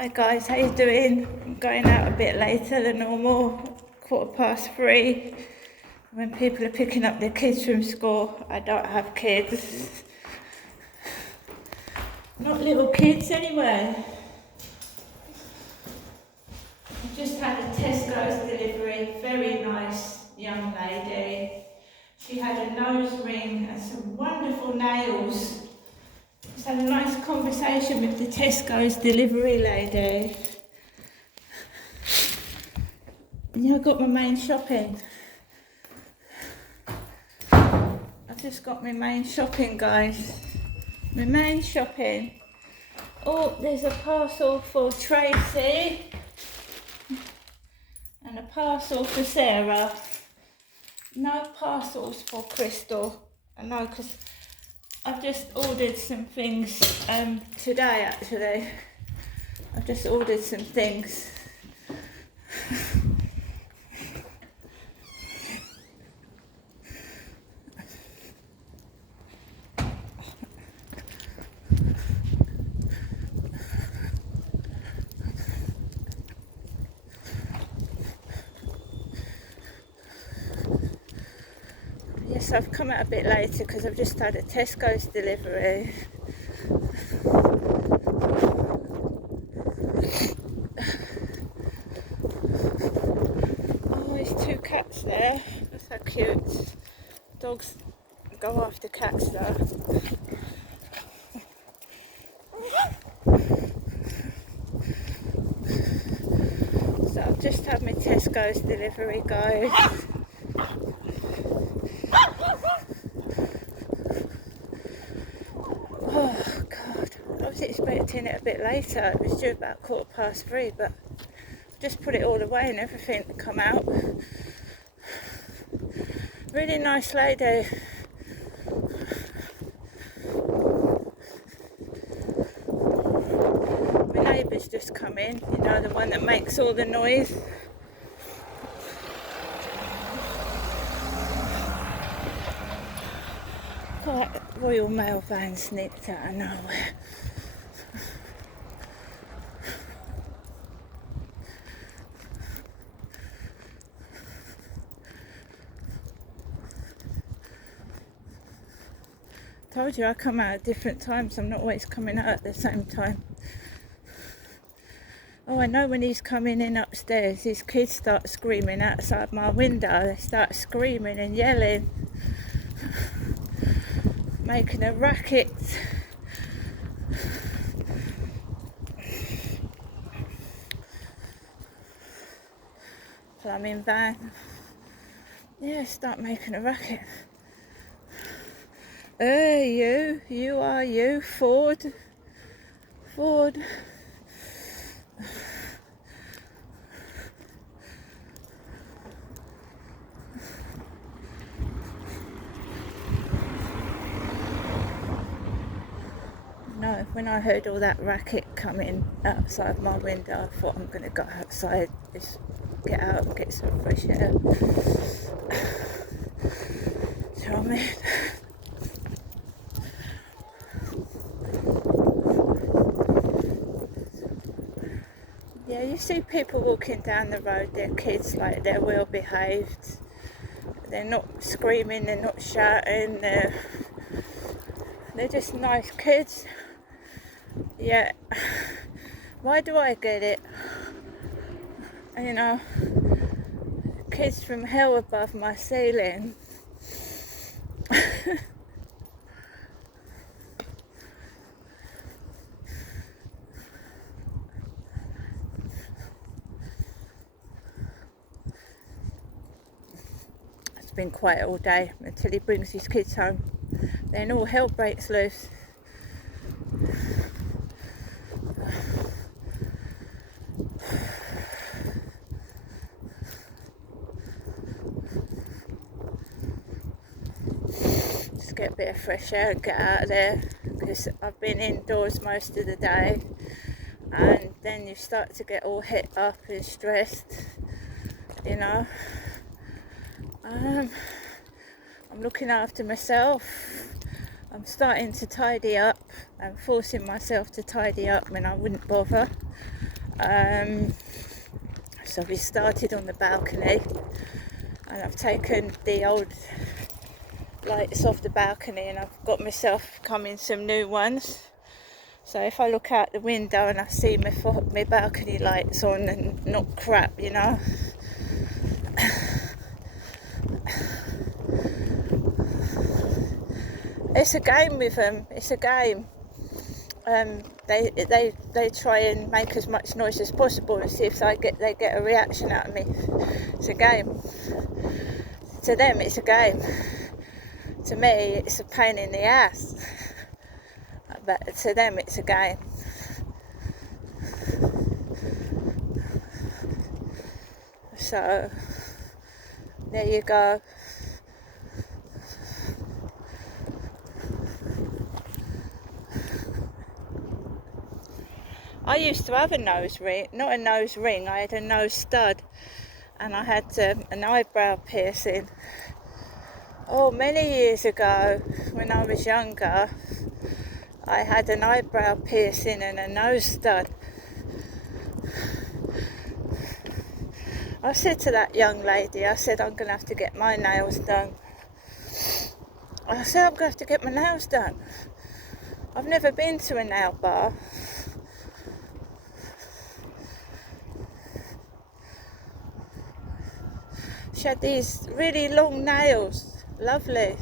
Hi guys, how you doing? I'm going out a bit later than normal, 3:15. When people are picking up their kids from school. I don't have kids. Not little kids anyway. I just had a Tesco's delivery, very nice young lady. She had a nose ring and some wonderful nails. Just had a nice conversation with the Tesco's delivery lady. Yeah, I got my main shopping. I've just got my main shopping, guys. My main shopping. Oh, there's a parcel for Tracy and a parcel for Sarah. No parcels for Crystal. I know, because I've just ordered some things today, actually. I've just ordered some things. Yes, I've come out a bit later because I've just had a Tesco's delivery. Oh, there's two cats there. That's how cute. Dogs go after cats though. So I've just had my Tesco's delivery, guys. Oh God, I was expecting it a bit later. It was due about 3:15, but I've just put it all away and everything to come out. Really nice lady. My neighbour's just come in, you know, the one that makes all the noise. That Royal Mail van snipped out of nowhere. Told you I come out at different times. I'm not always coming out at the same time. Oh, I know when he's coming in upstairs, his kids start screaming outside my window. They start screaming and yelling, making a racket. Plumbing van. Yeah, start making a racket. Hey, you are you, Ford. No, when I heard all that racket coming outside my window, I thought I'm going to go outside, just get out and get some fresh air. So I mean, yeah, you see people walking down the road, their kids, like they're well behaved. They're not screaming, they're not shouting, they're just nice kids. Yeah, why do I get it? You know, kids from hell above my ceiling. It's been quiet all day until he brings his kids home. Then all hell breaks loose. Just get a bit of fresh air and get out of there, because I've been indoors most of the day, and then you start to get all hit up and stressed, you know. I'm looking after myself. I'm starting to tidy up. I'm forcing myself to tidy up when I wouldn't bother. So we started on the balcony, and I've taken the old lights off the balcony, and I've got myself coming some new ones. So if I look out the window and I see my balcony lights on and not crap, you know. It's a game with them. It's a game. They try and make as much noise as possible and see if they get a reaction out of me. It's a game. To them, it's a game. To me, it's a pain in the ass. But to them, it's a game. So there you go. I used to have a nose ring, not a nose ring, I had a nose stud, and I had an eyebrow piercing. Oh, many years ago, when I was younger, I had an eyebrow piercing and a nose stud. I said to that young lady, I said, I'm going to have to get my nails done. I said, I'm going to have to get my nails done. I've never been to a nail bar. She had these really long nails, lovely.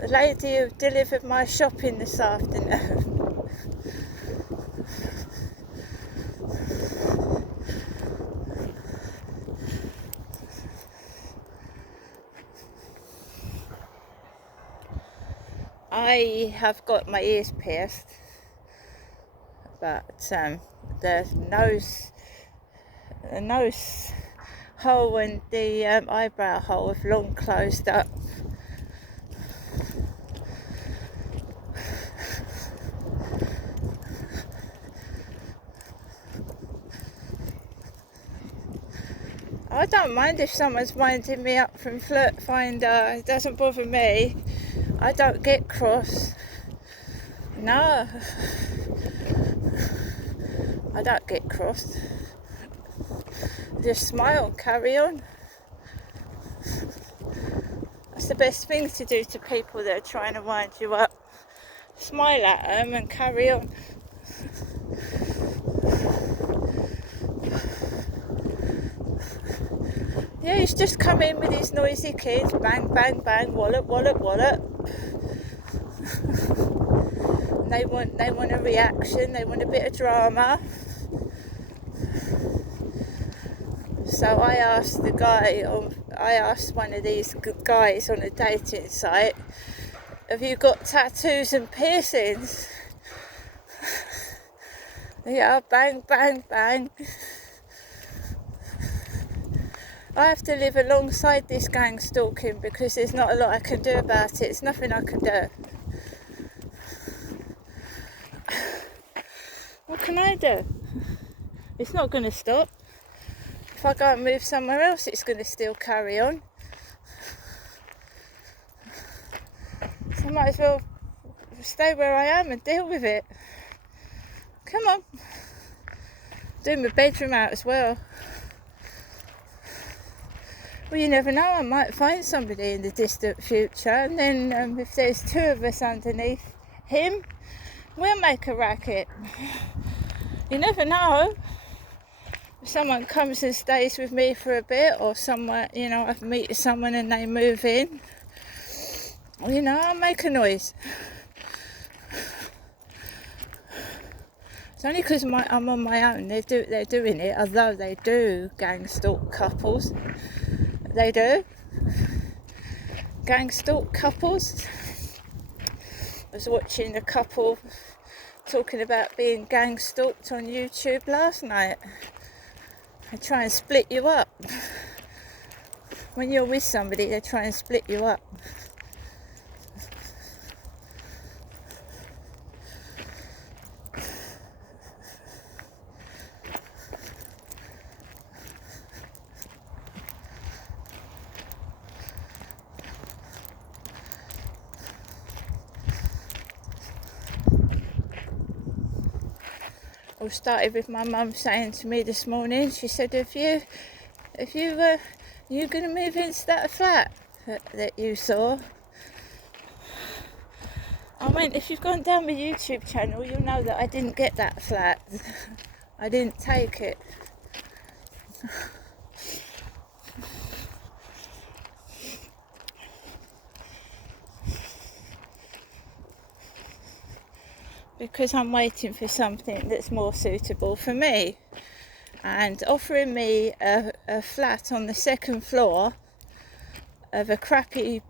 The lady who delivered my shopping this afternoon. I have got my ears pierced, but the nose hole and the eyebrow hole have long closed up. I don't mind if someone's winding me up from Flirt Finder. It doesn't bother me. I don't get cross. No, I don't get cross. Just smile and carry on. That's the best thing to do to people that are trying to wind you up. Smile at them and carry on. Yeah, he's just come in with his noisy kids. Bang, bang, bang, wallop, wallop, wallop. And they want a reaction. They want a bit of drama. So I asked one of these guys on a dating site, have you got tattoos and piercings? Yeah, bang, bang, bang. I have to live alongside this gang stalking because there's not a lot I can do about it. It's nothing I can do. What can I do? It's not going to stop. If I go and move somewhere else, it's going to still carry on. So I might as well stay where I am and deal with it. Come on. Do my bedroom out as well. Well, you never know, I might find somebody in the distant future, and then if there's two of us underneath him, we'll make a racket. You never know. If someone comes and stays with me for a bit, or someone, I've met someone and they move in, I'll make a noise. It's only because I'm on my own. They're doing it, although they do gang stalk couples. They do. Gang stalk couples. I was watching a couple talking about being gang stalked on YouTube last night. They try and split you up. When you're with somebody, they try and split you up. all started with my mum saying to me this morning, she said, you're going to move into that flat that you saw. I went, if you've gone down my YouTube channel, you'll know that I didn't get that flat. I didn't take it. Because I'm waiting for something that's more suitable for me. And offering me a flat on the second floor of a crappy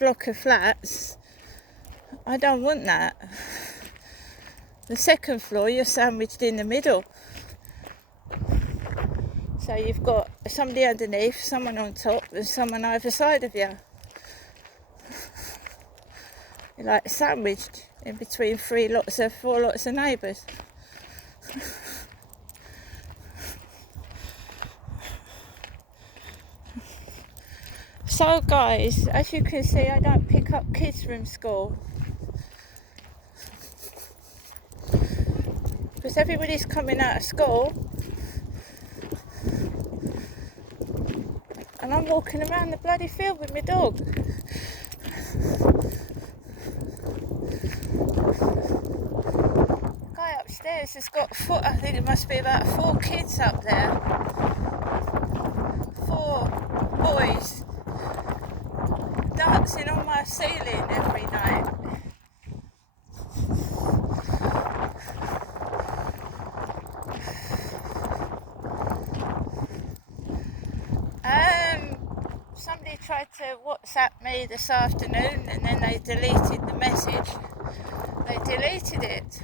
block of flats, I don't want that. The second floor, you're sandwiched in the middle. So you've got somebody underneath, someone on top, and someone either side of you. You're like sandwiched in between four lots of neighbours. So guys, as you can see, I don't pick up kids from school because everybody's coming out of school and I'm walking around the bloody field with my dog. The guy upstairs has got I think it must be about 4 kids up there. 4 boys dancing on my ceiling every night. Somebody tried to WhatsApp me this afternoon and then they deleted the message. They deleted it.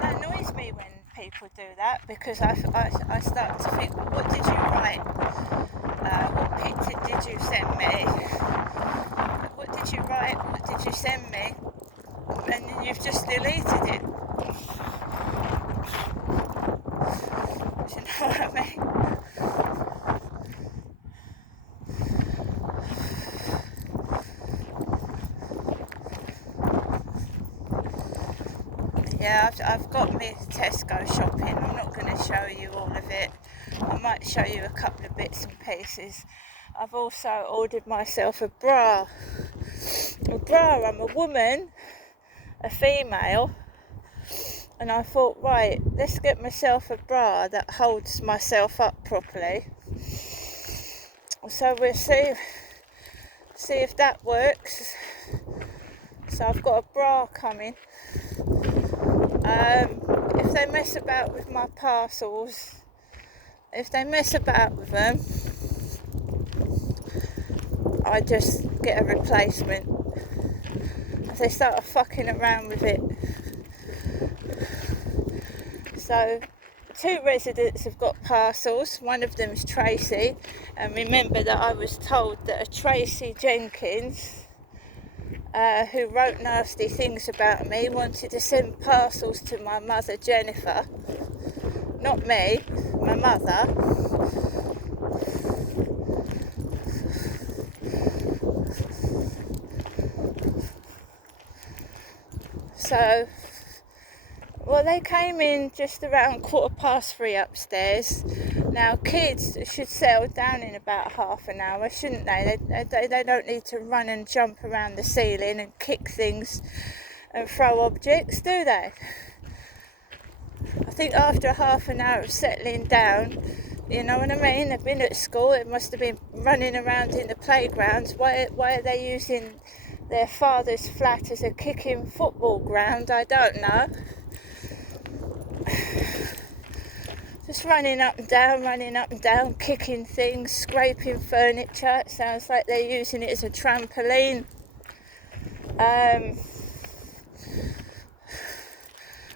That annoys me when people do that because I start to think, well, what did you write? What picture did you send me? What did you write? What did you send me? And you've just deleted it. Do you know what I mean? Yeah, I've got me Tesco shopping. I'm not going to show you all of it. I might show you a couple of bits and pieces. I've also ordered myself a bra. I'm a woman, a female, and I thought, right, let's get myself a bra that holds myself up properly. So we'll see if that works. So I've got a bra coming. If they mess about with my parcels, if they mess about with them, I just get a replacement. If they start fucking around with it. So 2 residents have got parcels. One of them is Tracy, and remember that I was told that a Tracy Jenkins, who wrote nasty things about me, wanted to send parcels to my mother Jennifer, not me, my mother. So, well, they came in just around 3:15 upstairs. Now, kids should settle down in about half an hour, shouldn't they? They don't need to run and jump around the ceiling and kick things and throw objects, do they? I think after half an hour of settling down, you know what I mean? They've been at school, they must have been running around in the playgrounds. Why are they using their father's flat as a kicking football ground? I don't know. Just running up and down, kicking things, scraping furniture. It sounds like they're using it as a trampoline.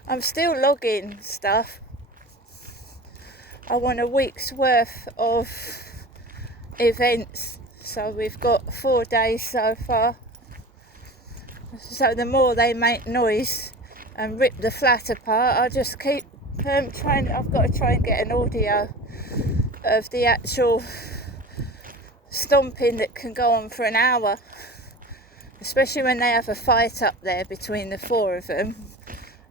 I'm still logging stuff. I want a week's worth of events. So we've got 4 days so far. So the more they make noise and rip the flat apart, I'll just keep trying. I've got to try and get an audio of the actual stomping that can go on for an hour, especially when they have a fight up there between the four of them.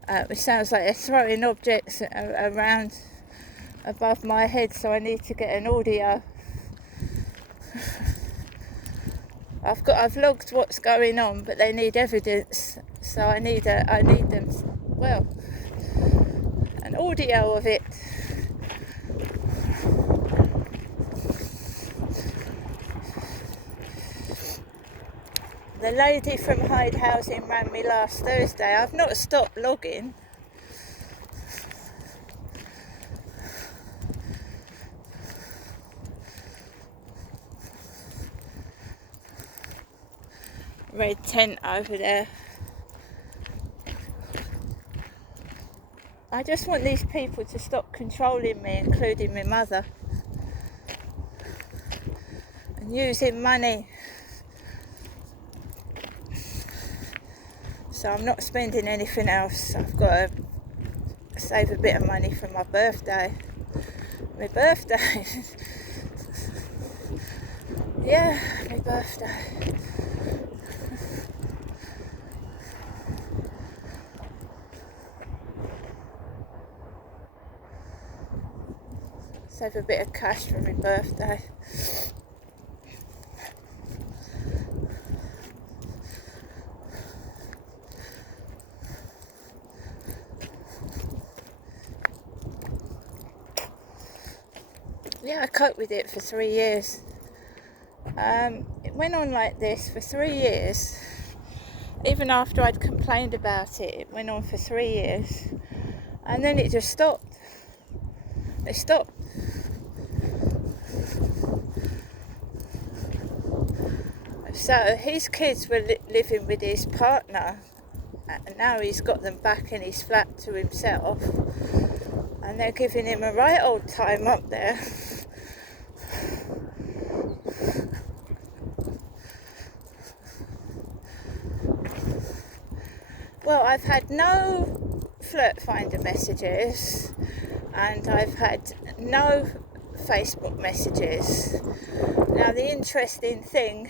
It sounds like they're throwing objects around above my head, so I need to get an audio. I've logged what's going on, but they need evidence, so I need them, well, an audio of it. The lady from Hyde Housing rang me last Thursday. I've not stopped logging. Red tent over there. I just want these people to stop controlling me, including my mother, and using money. So I'm not spending anything else. I've got to save a bit of money for my birthday. My birthday. Yeah, my birthday. Save a bit of cash for my birthday. Yeah, I coped with it for 3 years. It went on like this for 3 years. Even after I'd complained about it, it went on for 3 years. And then it just stopped. It stopped. So his kids were living with his partner, and now he's got them back in his flat to himself, and they're giving him a right old time up there. Well, I've had no flirt finder messages, and I've had no Facebook messages. Now the interesting thing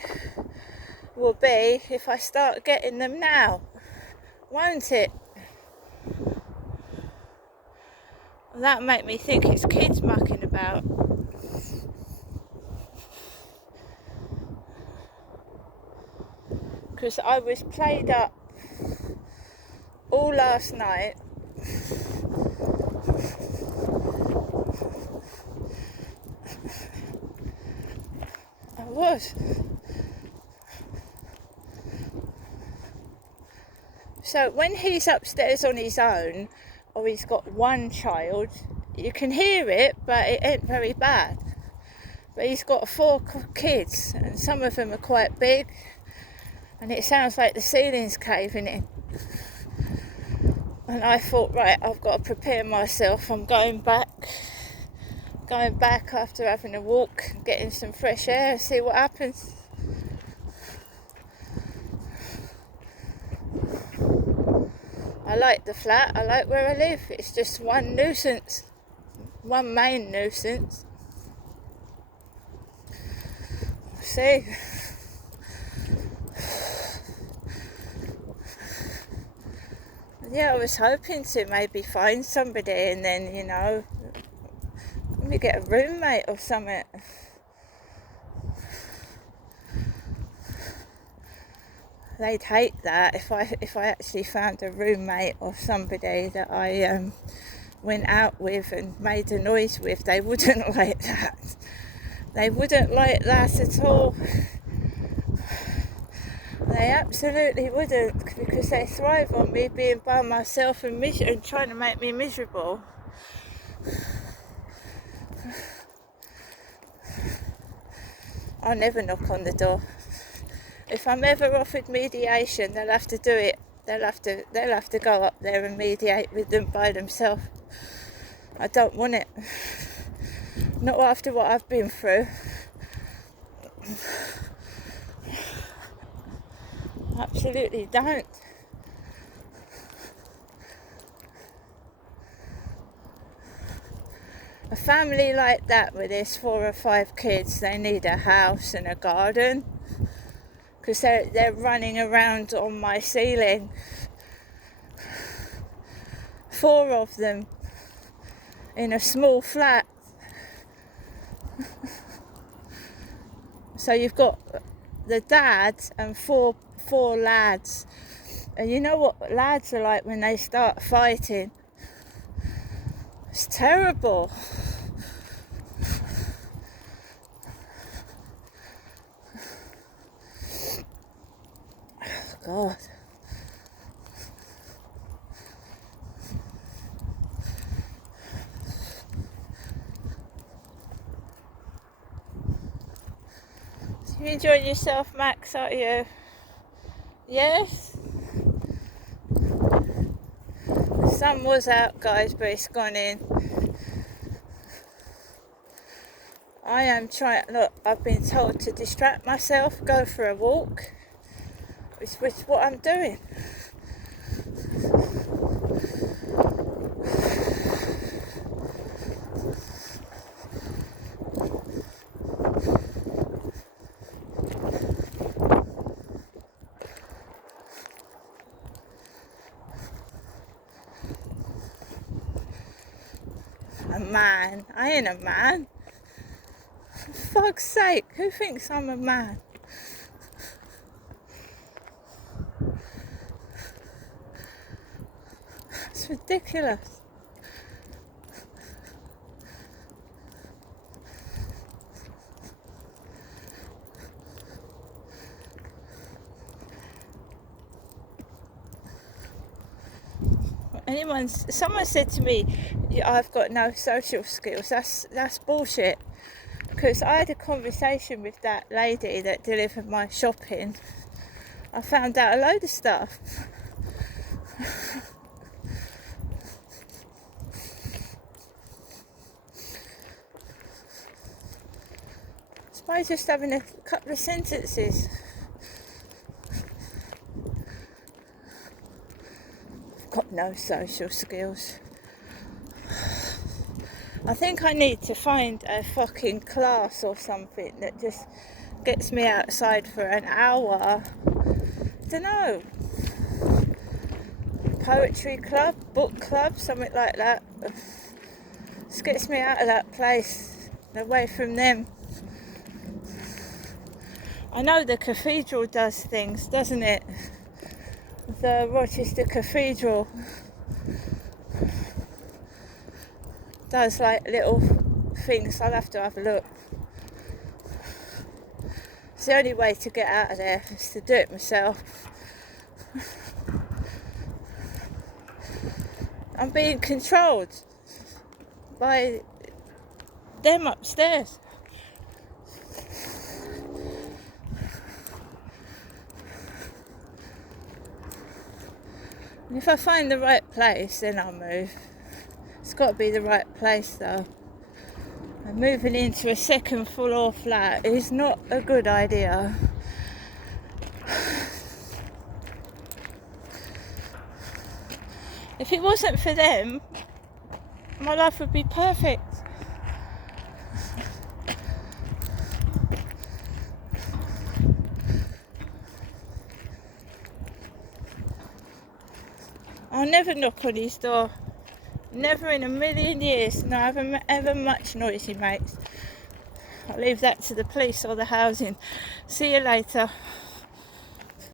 will be if I start getting them now, won't it? That'll make me think it's kids mucking about. Because I was played up all last night. I was. So when he's upstairs on his own, or he's got one child, you can hear it, but it ain't very bad. But he's got 4 kids, and some of them are quite big, and it sounds like the ceiling's caving in. And I thought, right, I've got to prepare myself. I'm going back after having a walk, getting some fresh air, and see what happens. I like the flat, I like where I live. It's just one nuisance, one main nuisance. See, yeah, I was hoping to maybe find somebody and then, let me get a roommate or something. They'd hate that if I actually found a roommate or somebody that I went out with and made a noise with. They wouldn't like that. They wouldn't like that at all. They absolutely wouldn't, because they thrive on me being by myself and trying to make me miserable. I'll never knock on the door. If I'm ever offered mediation, they'll have to do it. They'll have to go up there and mediate with them by themselves. I don't want it. Not after what I've been through. Absolutely don't. A family like that, where there's 4 or 5 kids, they need a house and a garden, because they're running around on my ceiling. 4 of them in a small flat. So you've got the dad and four lads. And you know what lads are like when they start fighting? It's terrible. God. You enjoying yourself, Max, aren't you? Yes? The sun was out, guys, but it's gone in. I am trying, look, I've been told to distract myself, go for a walk, which is what I'm doing. A man? I ain't a man. For fuck's sake, who thinks I'm a man? It's ridiculous. Someone said to me, I've got no social skills. That's bullshit. Because I had a conversation with that lady that delivered my shopping. I found out a load of stuff. By just having a couple of sentences. I've got no social skills. I think I need to find a fucking class or something that just gets me outside for an hour. I don't know. Poetry club, book club, something like that. Just gets me out of that place, away from them. I know the cathedral does things, doesn't it? The Rochester Cathedral does like little things. I'll have to have a look. It's the only way to get out of there, is to do it myself. I'm being controlled by them upstairs. And if I find the right place, then I'll move. It's got to be the right place though. And moving into a second floor flat is not a good idea. If it wasn't for them, my life would be perfect. I'll never knock on his door. Never in a million years. No, I haven't ever much noisy mates. I'll leave that to the police or the housing. See you later.